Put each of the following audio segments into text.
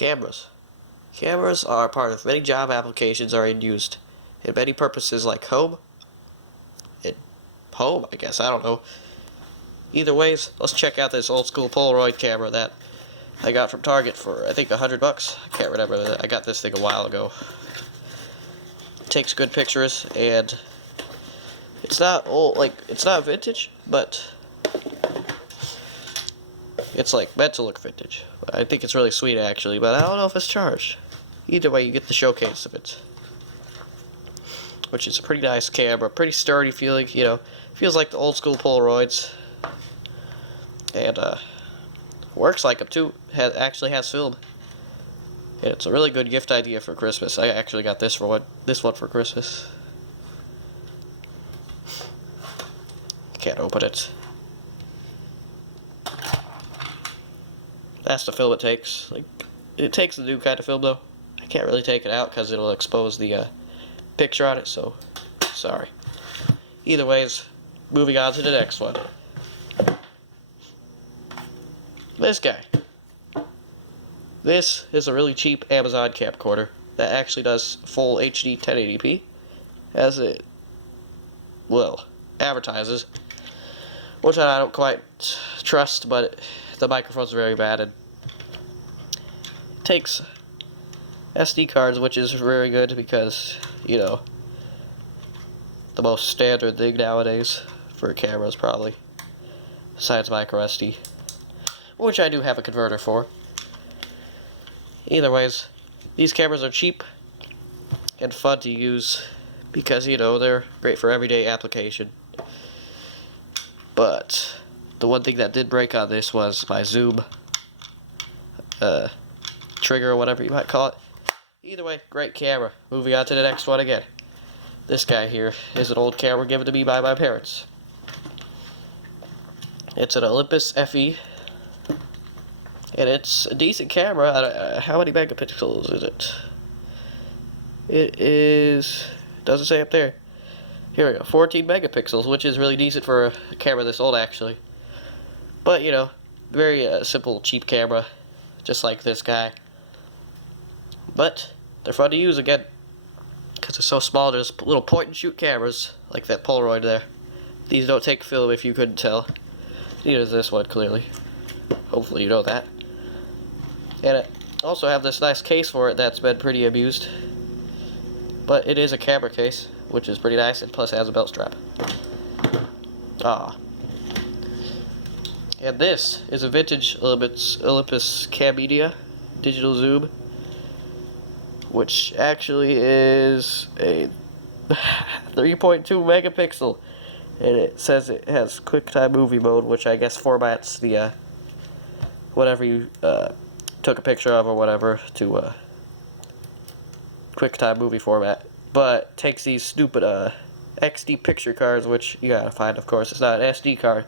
Cameras. Cameras are part of many job applications are used in many purposes like home, I guess, I don't know. Either ways, let's check out this old school Polaroid camera that I got from Target for, I think, $100. I can't remember. I got this thing a while ago. It takes good pictures, and it's not old, like, it's not vintage, but it's like meant to look vintage. I think it's really sweet, actually, but I don't know if it's charged. Either way, you get the showcase of it, which is a pretty nice camera, pretty sturdy feeling, you know, feels like the old school Polaroids, and works like them too. Actually has film, and it's a really good gift idea for Christmas. I actually got this one for Christmas. Can't open it. That's the film it takes. Like, it takes the new kind of film though. I can't really take it out because it'll expose the picture on it, so sorry. Either ways, moving on to the next one. This guy. This is a really cheap Amazon camcorder that actually does full HD 1080p, as it, well, advertises, which I don't quite trust, but the microphone's very bad, and it takes SD cards, which is very good because, you know, the most standard thing nowadays for cameras probably, besides micro SD, which I do have a converter for. Either ways, these cameras are cheap and fun to use because, you know, they're great for everyday application. But the one thing that did break on this was my zoom trigger, or whatever you might call it. Either way, great camera. Moving on to the next one again. This guy here is an old camera given to me by my parents. It's an Olympus FE, and it's a decent camera. How many megapixels is it? It is, doesn't say up there. Here we go, 14 megapixels, which is really decent for a camera this old, actually. But, you know, very simple, cheap camera, just like this guy. But they're fun to use again, because they're so small. There's little point-and-shoot cameras, like that Polaroid there. These don't take film, if you couldn't tell. Neither does this one, clearly. Hopefully you know that. And it also have this nice case for it that's been pretty abused. But it is a camera case, which is pretty nice, and plus it has a belt strap. And this is a vintage Olympus Cam Media digital zoom, which actually is a 3.2 megapixel, and it says it has QuickTime movie mode, which I guess formats the whatever you took a picture of or whatever to QuickTime movie format, but takes these stupid XD picture cards, which you gotta find, of course. It's not an SD card,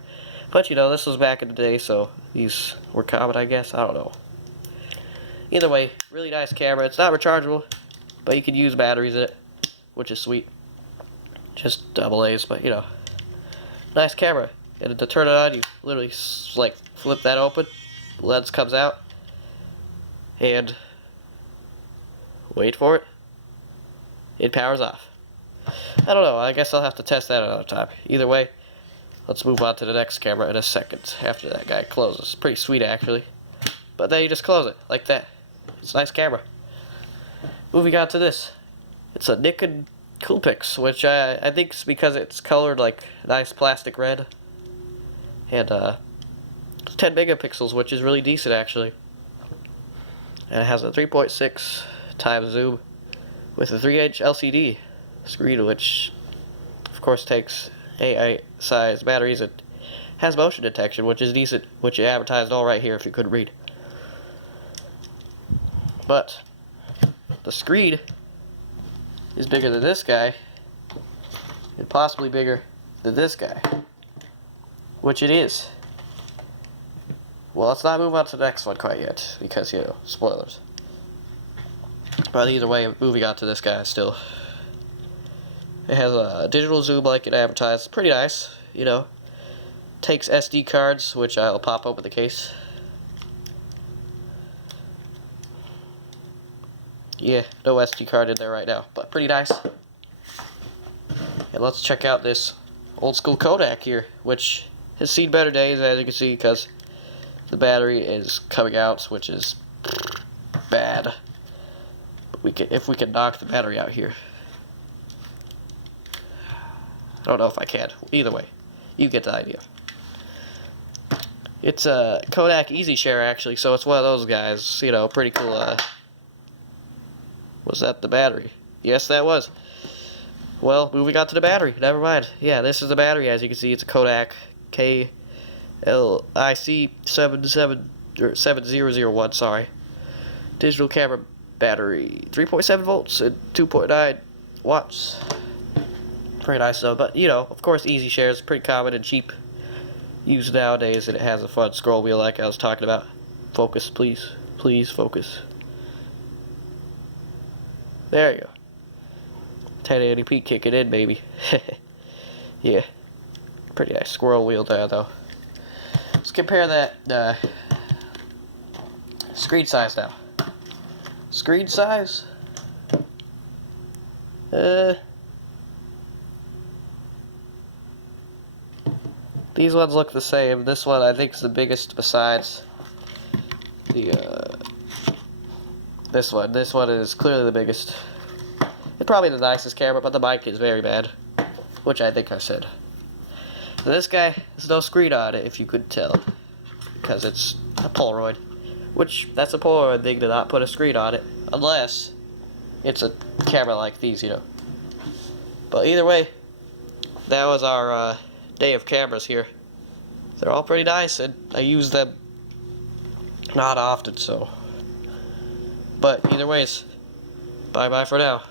but you know, this was back in the day, so these were common, I guess. I don't know. Either way, really nice camera. It's not rechargeable, but you can use batteries in it, which is sweet. Just double A's, but you know, nice camera. And to turn it on, you literally like flip that open, the lens comes out, and wait for it, it powers off. I don't know, I guess I'll have to test that another time. Either way, let's move on to the next camera in a second after that guy closes. Pretty sweet, actually. But then you just close it, like that. It's a nice camera. Moving on to this. It's a Nikon Coolpix, which I think is because it's colored like nice plastic red. And it's 10 megapixels, which is really decent, actually. And it has a 3.6 times zoom with a 3-inch LCD screen, which of course takes AI size batteries. It has motion detection, which is decent, which it advertised all right here if you couldn't read. But the screen is bigger than this guy, and possibly bigger than this guy, which it is. Well, let's not move on to the next one quite yet, because, you know, spoilers. But either way, moving on to this guy still. It has a digital zoom like it advertised. Pretty nice, you know. Takes SD cards, which I'll pop open the case. Yeah, no SD card in there right now, but pretty nice. And let's check out this old school Kodak here, which has seen better days, as you can see, because the battery is coming out, which is bad. But if we can knock the battery out here. I don't know if I can. Either way, you get the idea. It's a Kodak Easy Share, actually, so it's one of those guys, you know, pretty cool. Was that the battery? Yes, that was. Well, moving on to the battery. Never mind. Yeah, this is the battery. As you can see, it's a Kodak KLIC 7001. Sorry, digital camera battery, 3.7 volts and 2.9 watts. Pretty nice though. But you know, of course, Easy Share is pretty common and cheap used nowadays, and it has a fun scroll wheel like I was talking about. Focus, please. Please focus. There you go. 1080p kicking in, baby. Yeah. Pretty nice scroll wheel there, though. Let's compare that screen size now. Screen size? These ones look the same. This one I think is the biggest besides the this one. This one is clearly the biggest. It's probably the nicest camera, but the mic is very bad, which I think I said. This guy, there's no screen on it, if you could tell, because it's a Polaroid, which that's a Polaroid thing to not put a screen on it, unless it's a camera like these, you know. But either way, that was our day of cameras here. They're all pretty nice, and I use them not often, so. But either ways, bye-bye for now.